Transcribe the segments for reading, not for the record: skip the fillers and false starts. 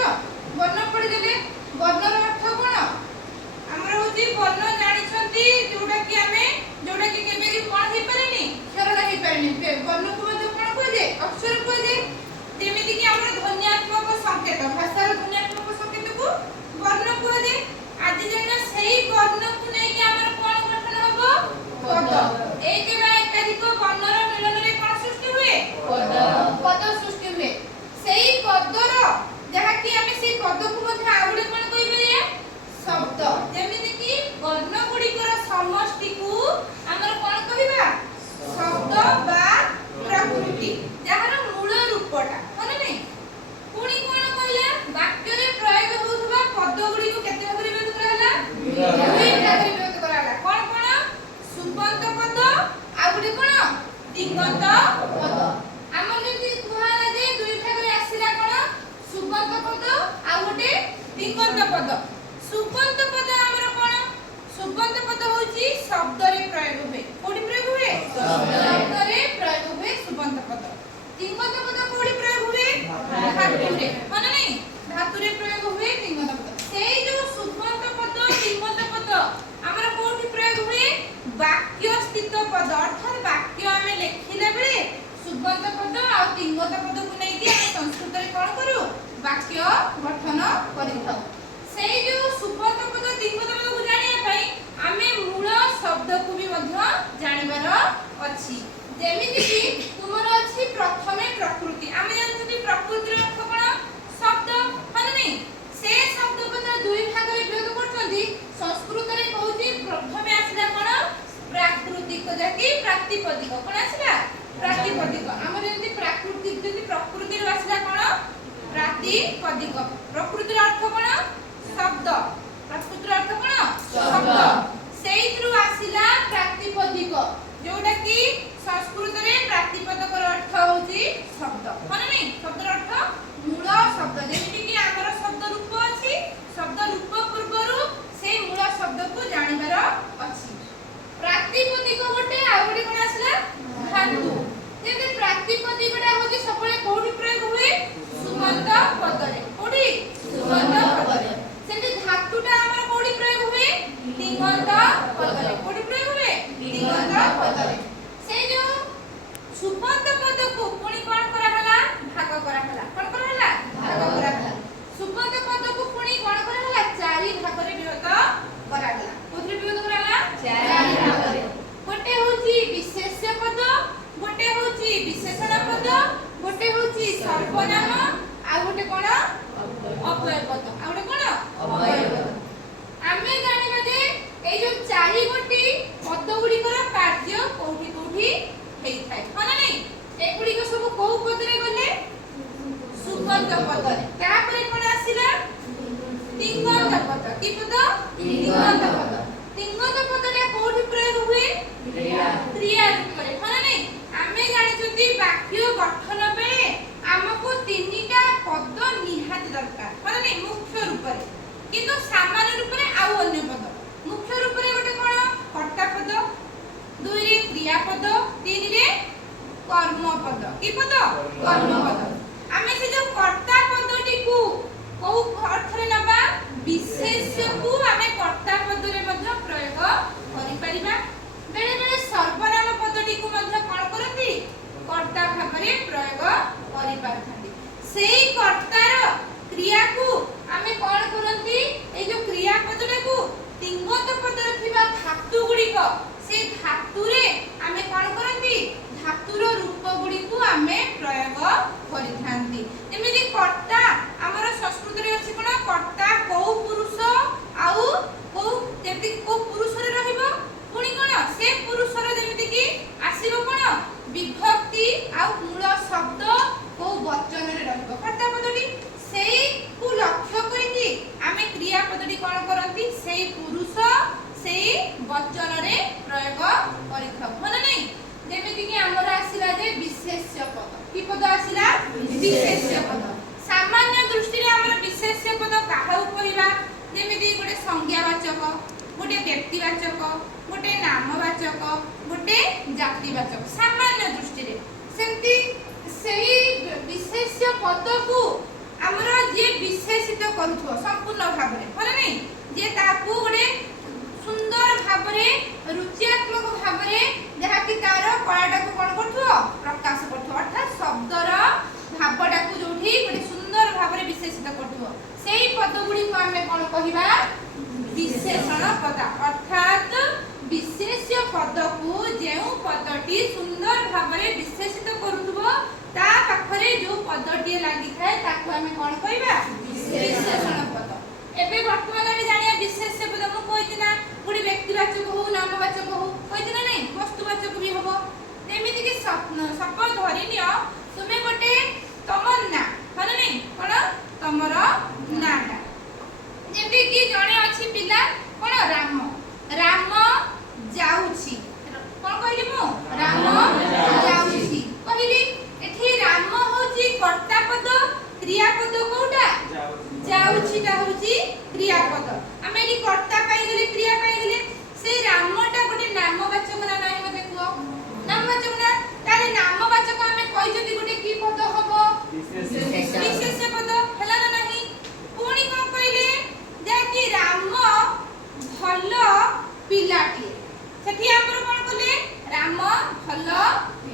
ତ ବର୍ଣ୍ଣ ପଢିଦେଲେ ବର୍ଣ୍ଣର ଅର୍ଥ କଣ ଆମର ହଉଛି ବର୍ଣ୍ଣ ଜାଣିଛନ୍ତି ଯୋଉଟା କି କେବେ ବି କଣ ହେଇପାରେନି ସରଳ ହେଇପାରେନି ବର୍ଣ୍ଣକୁ ମଧ୍ୟ କଣ କୁହାଯାଏ ଅକ୍ଷର କୁହାଯାଏ ଯେମିତି କି ଆମର ଧ୍ୱନ୍ୟାତ୍ମକ ସଂକେତ ଭାଷାର ଧ୍ୱନ୍ୟାତ୍ମକ ସଂକେତକୁ ବର୍ଣ୍ଣ କୁହାଯାଏ ଆଜି ଜାଣିନା ସେଇ ବର୍ଣ୍ଣକୁ ନେଇକି ଆମର କଣ ଗଠନ ହବ ପଦ ଏକ ବା ଏକାଧିକ ବର୍ଣ୍ଣର ମିଳନରେ କଣ ସୃଷ୍ଟି ହୁଏ ପଦ ସୃଷ୍ଟି ହୁଏ ସେଇ ପଦର ଯାହାକି ଆମେ ସେଇ ପଦକୁ ମଧ୍ୟ ଆଉ ଗୋଟେ କଣ କହିପାରିବା ଶବ୍ଦ ଯେମିତି କି ବର୍ଣ୍ଣ ଗୁଡ଼ିକର ସମଷ୍ଟିକୁ ଆମର କଣ କହିବା ଶବ୍ଦ ବା ପ୍ରକୃତି ଯାହାର ମୂଳ ରୂପଟା ମାନେ ନାହିଁ ପୁଣି କଣ କହିଲା ବାକ୍ୟରେ ପ୍ରୟୋଗ ହେଉଥିବା ପଦ ଗୁଡ଼ିକୁ କେତେ ଭାଗରେ ବିଭକ୍ତ କରାହେଲା ଦୁଇ ଭାଗରେ ବିଭକ୍ତ କରାହେଲା କଣ କଣ ସୁବନ୍ତ ପଦ ଆଉ ଗୋଟେ କଣ ତିଙ୍ଗନ୍ତ ପଦ ଆମର ଯେମିତି କୁହାହେଲା ଯେ ଦୁଇ ଭାଗରେ ଆସିଲା କଣ ସୁବନ୍ତ ପଦ ଆଉ ଗୋଟେ ତିଙ୍ଗନ୍ତ ପଦ ସୁବନ୍ତ ପଦ ଆମର କଣ ସୁବନ୍ତ ପଦ ହଉଛି ଶବ୍ଦରେ ପ୍ରୟୋଗ ହୁଏ କୋଉଠି ପ୍ରୟୋଗ ହୁଏ ଶବ୍ଦରେ ପ୍ରୟୋଗ ହୁଏ ସୁବନ୍ତ ପଦ ତିଙ୍ଗନ୍ତ ପଦ କୋଉଠି ପ୍ରୟୋଗ ହୁଏ ଧାତୁରେ ମାନେ ନାହିଁ ଧାତୁରେ ପ୍ରୟୋଗ ହୁଏ ତିଙ୍ଗନ୍ତ ପଦ ସେଇ ଯୋଉ ସୁବନ୍ତ ପଦ ତିଙ୍ଗନ୍ତ ପଦ ଆମର କୋଉଠି ପ୍ରୟୋଗ ହୁଏ ବାକ୍ୟ ସ୍ଥିତ ପଦ ଅର୍ଥାৎ ବାକ୍ୟ ଆମେ ଲେଖିଲା ବେଳେ ସୁବନ୍ତ ପଦ ଆଉ ତିଙ୍ଗନ୍ତ ପଦକୁ ନେଇକି ଆମେ ସଂସ୍କୃତରେ କଣ କରୁ ବାକ୍ୟ ଗଠନ କରିଥାଉ ସେଇ ଯୋଉ ସୁବନ୍ତ ପଦ ତିଙ୍ଗନ୍ତ ପଦକୁ ଜାଣିବା ପାଇଁ ଆମେ ମୂଳ ଶବ୍ଦକୁ ବି ମଧ୍ୟ ଜାଣିବାର ଅଛି ଯେମିତି କି ତୁମର ଅଛି ପ୍ରଥମେ ପ୍ରକୃତି ଆମେ ଜାଣିଛନ୍ତି ପ୍ରକୃତିର ଅର୍ଥ କଣ ଶବ୍ଦ ମାନେ ନାହିଁ ସେ ଶବ୍ଦକୁ ତ ଦୁଇ ଭାଗରେ ବିଭକ୍ତ କରୁଛନ୍ତି ସଂସ୍କୃତରେ କହୁଛି ପ୍ରଥମେ ଆସିଲା କଣ ପ୍ରାକୃତିକ ଯାକି ପ୍ରାତିପଦିକ କଣ ଆସିଲା ପ୍ରାତିପଦିକ ଆମର ଯେମିତି ପ୍ରାକୃତିକ ଯଦି ପ୍ରକୃତିରୁ ଆସିଲା କଣ ପ୍ରାତିପଦିକ ପ୍ରକୃତିର ଅର୍ଥ କଣ ଶବ୍ଦ ପ୍ରକୃତିର ଅର୍ଥ କଣ ଶବ୍ଦ ସେଇଥିରୁ ଆସିଲା ପ୍ରାତିପଦିକ ଯୋଉଟା କି ସଂସ୍କୃତରେ ପ୍ରାତିପଦିକର ଅର୍ଥ ହେଉଛି ଶବ୍ଦ ମାନେ ନାହିଁ ଶବ୍ଦର ଅର୍ଥ ମୂଳ ଶବ୍ଦ ଯେମିତି କି ଆମର ଶବ୍ଦ ରୂପ ଅଛି ଶବ୍ଦ ରୂପ ପୂର୍ବରୁ ସେଇ ମୂଳ ଶବ୍ଦକୁ ଜାଣିବାର ଅଛି ପ୍ରାତିପଦିକ ଗୋଟେ ଆଉ ଗୋଟେ କଣ ଆସିଲା ଧାତୁ ଯେମିତି ପ୍ରାତିପଦିକଟା ହେଉଛି ସବୁବେଳେ କୋଉଠି ପ୍ରୟୋଗ ହୁଏ ସୁବନ୍ତ ପଦରେ କୋଉଠି ସୁବନ୍ତ ପଦରେ ସେଠି ଧାତୁଟା ଆମର କୋଉଠି ପ୍ରୟୋଗ ହୁଏ ତିଙ୍ଗନ୍ତ ପଦରେ କୋଉଠି ପ୍ରୟୋଗ ହୁଏ ତିଙ୍ଗନ୍ତ ପଦରେ ସେଇ ଯୋଉ ସୁବନ୍ତ ପଦକୁ ପୁଣି କଣ କରାହେଲା ଭାଗ କରାହେଲା କଣ କରାହେଲା ଭାଗ କରାହେଲା ସୁବନ୍ତ ପଦକୁ ପୁଣି କଣ କରାହେଲା ଚାରି ଭାଗରେ ବିଭକ୍ତ କରାହେଲା କୋଉଥିରେ ବିଭକ୍ତ କରାହେଲା ଚାରି ଭାଗରେ ଗୋଟେ ହଉଛି ବିଶେଷ୍ୟ ପଦ ଗୋଟେ ହଉଛି ବିଶେଷଣ ପଦ ଗୋଟେ ହଉଛି ସର୍ବନାମ ଆଉ ଗୋଟେ କଣ ଅବ୍ୟୟ ପଦ ଆଉ ଗୋଟେ କଣ ଅବ୍ୟୟ ପଦ ଆମେ ଜାଣିବା ଯେ এই যে চারি গোটি পদ গুড়িকর কার্য কোউঠি কোউঠি হেইথায় মানে নাই এগুড়িক সব কোউ পদরে গলে সুবন্ত পদরে তারপরে কোন আসিলা তিঙ্গন্ত পদ কি পদ তিঙ্গন্ত পদ তিঙ্গন্ত পদটা কোউঠি প্রয়োগ হুয়ে ক্রিয়া রূপে মানে নাই আমি জানিছুতি বাক্য গঠন বেলে আমকু তিনিটা পদ নিহাত দরকার মানে নাই মুখ্য রূপে কিন্তু সামান্য রূপে আউ অন্য পদ মুখ্য রূপে গোটে কোন কর্তা পদ দুই রে ক্রিয়া পদ তিন রে কর্ম পদ কি পদ কর্ম পদ আমি সে যে কর্তা পদটিকু কোউ অর্থরে নবা বিশেষ্যকু আমি কর্তা পদরে মধ্য প্রয়োগ করি পারিবা বেলে বেলে সর্বনাম পদটিকু মধ্য কোন করতি কর্তা ভাবে প্রয়োগ করি পারথান্তি সেই কর্তার ক্রিয়াকু আমি কোন করন্তি এই যে ক্রিয়া পদটাকু তিঙ্গন্ত পদরে থিবা ধাতু গুড়িক সে ধাতুরে আমি কোন করন্তি ধাতুর রূপ গুড়িকু আমি প্রয়োগ করিথান্তি এমিতি কর্তা আমার সংস্কৃতরে আছে কোন কর্তা কৌ পুরুষ আউ কৌ যেমতি কৌ পুরুষরে রহিব পুনি কোন সে পুরুষর যেমতি কি আসিব কোন বিভক্তি আউ মূল শব্দ কৌ বচনরে রহিব কর্তা পদটি সেই কু লক্ষ্য করিকি আমি ক্রিয়া পদটি কোন করন্তি সেই পুরুষ সেই বচনরে প্রয়োগ করিথাও মানে নাই যেমিতি কি আমার আসিলা যে বিশেষ্য পদ কি পদ আসিলা বিশেষ্য পদ সামান্য দৃষ্টিরে আমার বিশেষ্য পদ কাহাউ কহিবা যেমিতি গোটে সংজ্ঞাবাচক গোটে ব্যক্তিবাচক গোটে নামবাচক গোটে জাতিবাচক সামান্য দৃষ্টিরে সেমতি সেই বিশেষ্য পদকু ଆମର ଯେ ବିଶେଷିତ କରୁଥିବ ସମ୍ପୂर्ण ଭାବରେ ଭଲ ନାହିଁ ଯେ ତାକୁ ଗୋଟେ ସୁନ୍ଦର ଭାବରେ ରୁଚିଆତ୍ମକ ଭାବରେ ଯାହାକି ତାର କଳାଟାକୁ କ'ଣ କରୁଥିବ ପ୍ରକାଶ କରୁଥିବ ଅର୍ଥାତ୍ ଶବ୍ଦର ଭାବଟାକୁ ଯୋଉଠି ଗୋଟେ ସୁନ୍ଦର ଭାବରେ ବିଶେଷିତ କରୁଥିବ ସେଇ ପଦ ଗୁଡ଼ିକୁ ଆମେ କ'ଣ କହିବା ବିଶେଷଣ ପଦ ଅର୍ଥାତ୍ ବିଶେଷ୍ୟ ପଦକୁ ଯେଉଁ ପଦଟି ସୁନ୍ଦର ଭାବରେ ବିଶେଷିତ କରୁଥିବ ତା ପାଖରେ ଯୋଉ ପଦଟିଏ ଲାଗିଥାଏ ତାକୁ ଆମେ କ'ଣ କହିବା ବିଶେଷଣ ପଦ। ଏବେ ବର୍ତ୍ତମାନ ଆମେ ଜାଣିବା ବିଶେଷ୍ୟ ପଦ ମୁଁ କହିଛି ନା ଗୋଟେ ବ୍ୟକ୍ତିବାଚକ ହଉ ନାମବାଚକ ହଉ କହିଛି ନା ନାହିଁ ବସ୍ତୁବାଚକ ବି ହବ ଯେମିତି କି ସପୋଜ ଧରିନିଅ ତୁମେ ଗୋଟେ ତମର ନା ଭଲ ନାହିଁ କ'ଣ ତମର ନାଟା ଯେମିତି କି ଜଣେ ଅଛି ପିଲା କ'ଣ ରାମ ରାମ ଯାଉଛି କ'ଣ କହିଲି ମୁଁ ରାମ ଯାଉଛି କହିଲି ଏଠି ରାମ ହଉଛି କର୍ତ୍ତା ପଦ କ୍ରିୟାପଦ କୋଉଟା ଯାଉଛିଟା ହଉଛି କ୍ରିୟାପଦ ଆମେ ଏଠି କର୍ତ୍ତା ପାଇଗଲେ କ୍ରିୟା ପାଇଗଲେ ସେଇ ରାମଟା ଗୋଟେ ନାମବାଚକ ନା ନାହିଁ ମତେ କୁହ ନାମବାଚକ ନା ତାହେଲେ ନାମବାଚକ ଆମେ କହିଛନ୍ତି ଗୋଟେ କି ପଦ ହବ ବିଶେଷ୍ୟ ପଦ ହେଲା ନା ନାହିଁ ପୁଣି କ'ଣ କହିଲେ ଯାକି ରାମ ଭଲ ପିଲାଟିଏ ସେଠି ଆମର କ'ଣ କଲେ ରାମ ଭଲ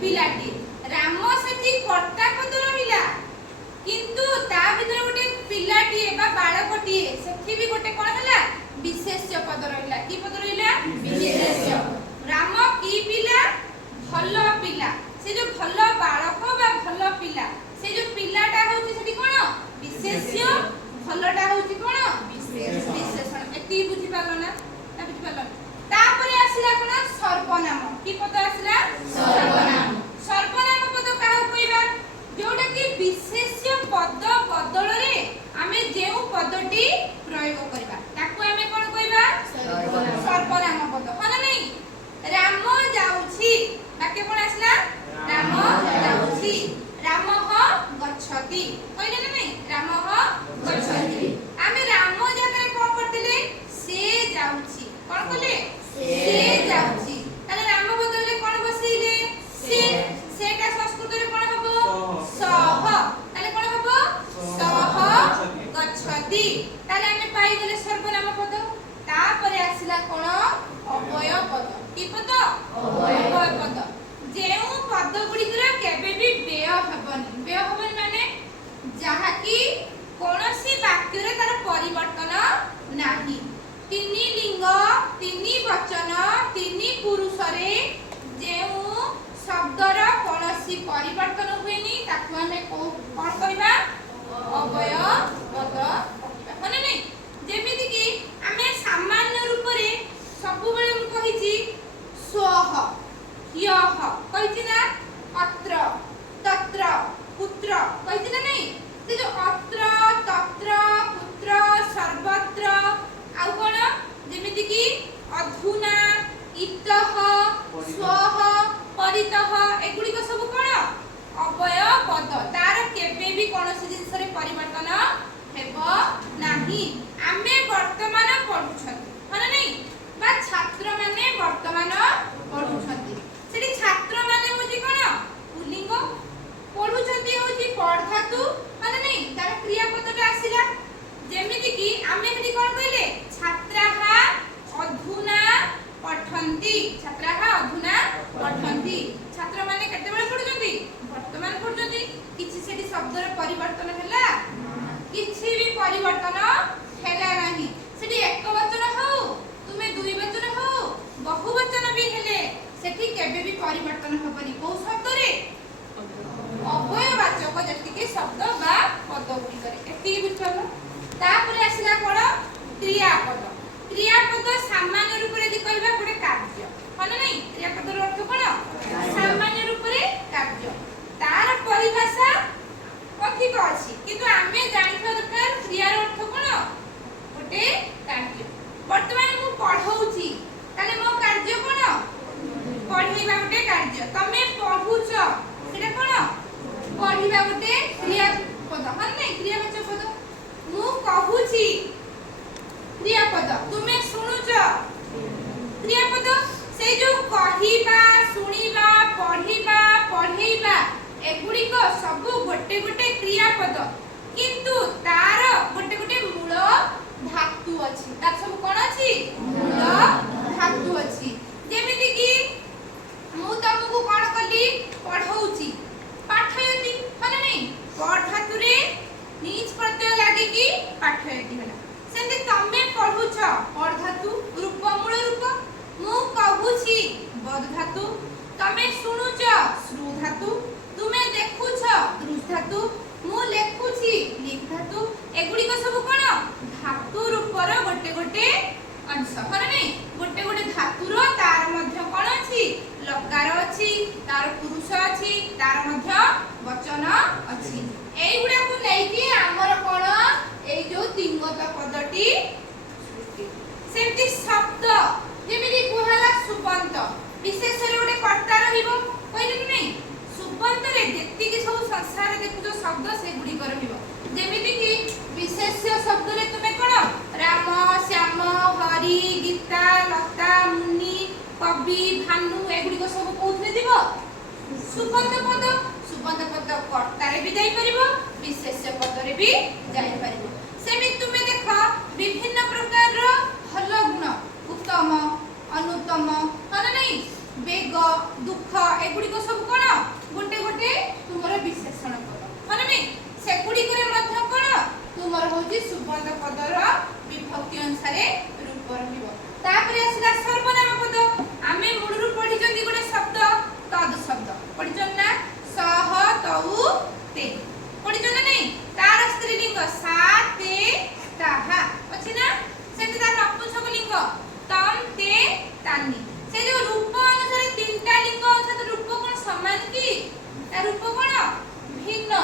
ପିଲାଟିଏ ରାମ ସେଠି କର୍ତ୍ତା ପଦ ରହିଲା କିନ୍ତୁ ତା ଭିତରେ ଗୋଟେ ପିଲାଟିଏ ବା ବାଳକଟିଏ ସେଠି ବି ଗୋଟେ କ'ଣ ହେଲା ବିଶେଷ୍ୟ ପଦ ରହିଲା କି ପଦ ରହିଲା ବିଶେଷ୍ୟ ରାମ କି ପିଲା ଭଲ ପିଲା ସେ ଯୋଉ ଭଲ ବାଳକ ବା ଭଲ ପିଲା ସେ ଯୋଉ ପିଲାଟା ହଉଛି ସେଠି କ'ଣ ବିଶେଷ୍ୟ ଭଲଟା ହଉଛି କ'ଣ ବିଶେଷଣ ଏତିକି ବୁଝିପାରିଲ ନା ବୁଝିପାରିଲ ତାପରେ ଆସିଲା କ'ଣ ସର୍ବନାମ କି ପଦ ଆସିଲା ସର୍ବନାମ ସର୍ବନାମ ପଦ କାହାକୁ କହିବା ଯୋଉଟା କି ବିଶେଷ୍ୟ ପଦ ବଦଳରେ ଆମେ ଯେଉଁ ପଦଟି ପ୍ରୟୋଗ କରିବା ତାକୁ ଆମେ କ'ଣ କହିବା ସର୍ବନାମ ପଦ ହଁ ନା ନାହିଁ ରାମ ଯାଉଛି ବାକ୍ୟ କ'ଣ ଆସିଲା ରାମ ଯାଉଛି ରାମଃ ଗଚ୍ଛତି କହିଲେ ନା ନାହିଁ ରାମଃ ଗଚ୍ଛତି ଆମେ ରାମ ଜାଗାରେ କ'ଣ କରିଥିଲେ ସେ ଯାଉଛି କ'ଣ କଲେ ସେ ଯାଉଛି ତାହେଲେ ରାମ ବଦଳରେ କ'ଣ ବସେଇଲେ ସେ ସେଟା ସଂସ୍କୃତରେ କ'ଣ ହବ ସହ ତାହେଲେ କ'ଣ ହବ ସହ ଗଚ୍ଛତି ତାହେଲେ ଆମେ ପାଇଗଲେ ସର୍ବନାମ ପଦ ତାପରେ ଆସିଲା କ'ଣ ଅବୟ ପଦ କି ପଦ ଅବୟ ପଦ ଯେଉଁ ପଦ ଗୁଡ଼ିକର କେବେ ବି ବ୍ୟୟ ହେବନି ମାନେ ଯାହାକି କୌଣସି ବାକ୍ୟରେ ତାର ପରିବର୍ତ୍ତନ ନାହିଁ ତିନି ଲିଙ୍ଗ ତିନି ବଚନ ତିନି ପୁରୁଷରେ ଯେଉଁ ଶବ୍ଦର କୌଣସି ପରିବର୍ତ୍ତନ ହୁଏନି ତାକୁ ଆମେ କ'ଣ କହିବା ଅବୟ ପଦ କହିବା ମାନେ ନାହିଁ ଯେମିତି କି ଆମେ ସାମାନ୍ୟ ରୂପରେ ସବୁବେଳେ ମୁଁ କହିଛି ସ୍ୱଃ ह्यः କହିଛି ନା ଅତ୍ର ତତ୍ର ପୁତ୍ର କହିଛି ନା ନାହିଁ ସେ ଯୋଉ ଅତ୍ର ତତ୍ର ପୁତ୍ର ସର୍ବତ୍ର ଆଉ କ'ଣ ଯେମିତି କି ଅଧୁନା ଇତଃ ସ୍ୱଃ ପରିତଃ ଏଗୁଡ଼ିକ ସବୁ କ'ଣ ଅବୟ ପଦ ତାର କେବେ ବି କୌଣସି ଜିନିଷରେ ପରିବର୍ତ୍ତନ ହେବ ନାହିଁ ଆମେ ବର୍ତ୍ତମାନ ପଢୁଛନ୍ତି ହଁ ନା ନାହିଁ ବା ଛାତ୍ରମାନେ ବର୍ତ୍ତମାନ ପଢୁଛନ୍ତି ସେଠି ଛାତ୍ରମାନେ ହଉଛି କ'ଣ ପୁଲ୍ଲିଙ୍ଗ ପଢୁଛନ୍ତି ହଉଛି ପଢ ଧାତୁ ମାନେ ନାହିଁ ତାର କ୍ରିୟାପଦଟା ଆସିଲା ଯେମିତି କି ଆମେ ସେଠି କ'ଣ କହିଲେ ଛାତ୍ରାଃ ଅଧୁନା ପଠନ୍ତି ଛାତ୍ରାଃ ଅଧୁନା ପଠନ୍ତି ଛାତ୍ରମାନେ କେତେବେଳେ ପଢୁଛନ୍ତି ବର୍ତ୍ତମାନ ପଢୁଛନ୍ତି କିଛି ସେଠି ଶବ୍ଦର ପରିବର୍ତ୍ତନ ହେଲା କିଛି ବି ପରିବର୍ତ୍ତନ ହେଲା ନାହିଁ ସେଠି ଏକବଚନ ହଉ ତୁମେ ଦୁଇ ବଚନ ହଉ ବହୁବଚନ ବି ହେଲେ ସେଠି କେବେ ବି ପରିବର୍ତ୍ତନ ହେବନି କୋଉ ଶବ୍ଦରେ ଅବୟବାଚକ ଯେତିକି ଶବ୍ଦ ବା ପଦ ଗୁଡ଼ିକରେ ଏତିକି ବୁଝିପାରିଲ ତାପରେ ଆସିଲା କ'ଣ କ୍ରିୟାପଦ କ୍ରିୟାପଦ ସାମାନ୍ୟ ରୂପରେ ଯଦି କହିବା ଗୋଟେ କାର୍ଯ୍ୟ ହଁ ନା ନାହିଁ କ୍ରିୟାପଦର ଅର୍ଥ କ'ଣ ସାମାନ୍ୟ ରୂପରେ କାର୍ଯ୍ୟ ତାର ପରିଭାଷା ଅଧିକ ଅଛି କିନ୍ତୁ ଆମେ ଜାଣିଥିବା ଦରକାର କ୍ରିୟାର ଅର୍ଥ କ'ଣ ଗୋଟେ କାର୍ଯ୍ୟ ବର୍ତ୍ତମାନ ମୁଁ ପଢ଼ଉଛି ତାହେଲେ ମୋ କାର୍ଯ୍ୟ କ'ଣ ପଢ଼େଇବା ଗୋଟେ କାର୍ଯ୍ୟ ତମେ ପଢ଼ୁଛ ସେଟା କ'ଣ ପଢ଼ିବା ଗୋଟେ କ୍ରିୟାପଦ ହଁ ନାହିଁ କ୍ରିୟାବାଚକ ପଦ ମୁଁ କହୁଛି କ୍ରିୟାପଦ ତୁମେ ଶୁଣୁଛ କ୍ରିୟାପଦ ସେଇ ଯୋଉ କହିବା ଶୁଣିବା ପଢ଼ିବା ପଢ଼େଇବା ଏଗୁଡ଼ିକ ସବୁ ଗୋଟେ ଗୋଟେ କ୍ରିୟାପଦ किंतु तार गोटे गोटे मूल धातु अछि तार सब कोन अछि मूल धातु अछि जेमिति कि मु तुमको कोन कली पढौची पाठयति हने नै पढ धातु रे नीच प्रत्यय लागे कि पाठयति होला सेंते तमे पढुछ पढ धातु रूप मूल रूप मु कहूची बद धातु तमे सुनुछ श्रु धातु तुमे देखुछ दृश धातु मु लेखुची लिख धातु एगुडी को सब कोन धातु रूपर गोटे गोटे अंश हने नै गोटे गोटे धातु रो तार मध्य कोन अछि लकार अछि तार पुरुष अछि तार मध्य वचन अछि एई गुडा को नै कि हमर कोन एई जो तिंगत पदटी सृष्टि सेमति शब्द जेमिति कुहाला सुबंत विशेष रे गोटे कर्ता रहिबो कहले कि नै सुबंत रे जेति कि सब संसार देखुतो शब्द से गुडी कर रहिबो जेमिति कि विशेष्य शब्द रे तुमे कोन राम श्याम हरि गीता लता मुनि कवि भानु एगुडी को सब कोथले दिबो सुबंत पद कर्ता रे भी जाई परिबो विशेष्य पद रे भी जाई परिबो सेमि तुमे देखो विभिन्न प्रकार रो भल गुण उत्तम अनुत्तम हन नै वेग दुख एगुडी को सब कोन गोटे गोटे तुमरो विशेषण पद हन नै सेगुडी करे मध्य कोन तुमरो होची सुबंत पदर विभक्ति अनुसार रूप रहिबो तापरे आसीला सर्वनाम पद आमे मूलरु पढि जंदी गोटे शब्द तद शब्द पढि जन्ना सह तउ ते पढि जन्ना नै तार स्त्रीलिंग सा ते ताहा अछि ना सेते तार नपुंसक लिंग तम ते तानी से जो रूप अनुसार तीनटा लिंग अर्थात रूप कोन समान की ता रूप कोन भिन्न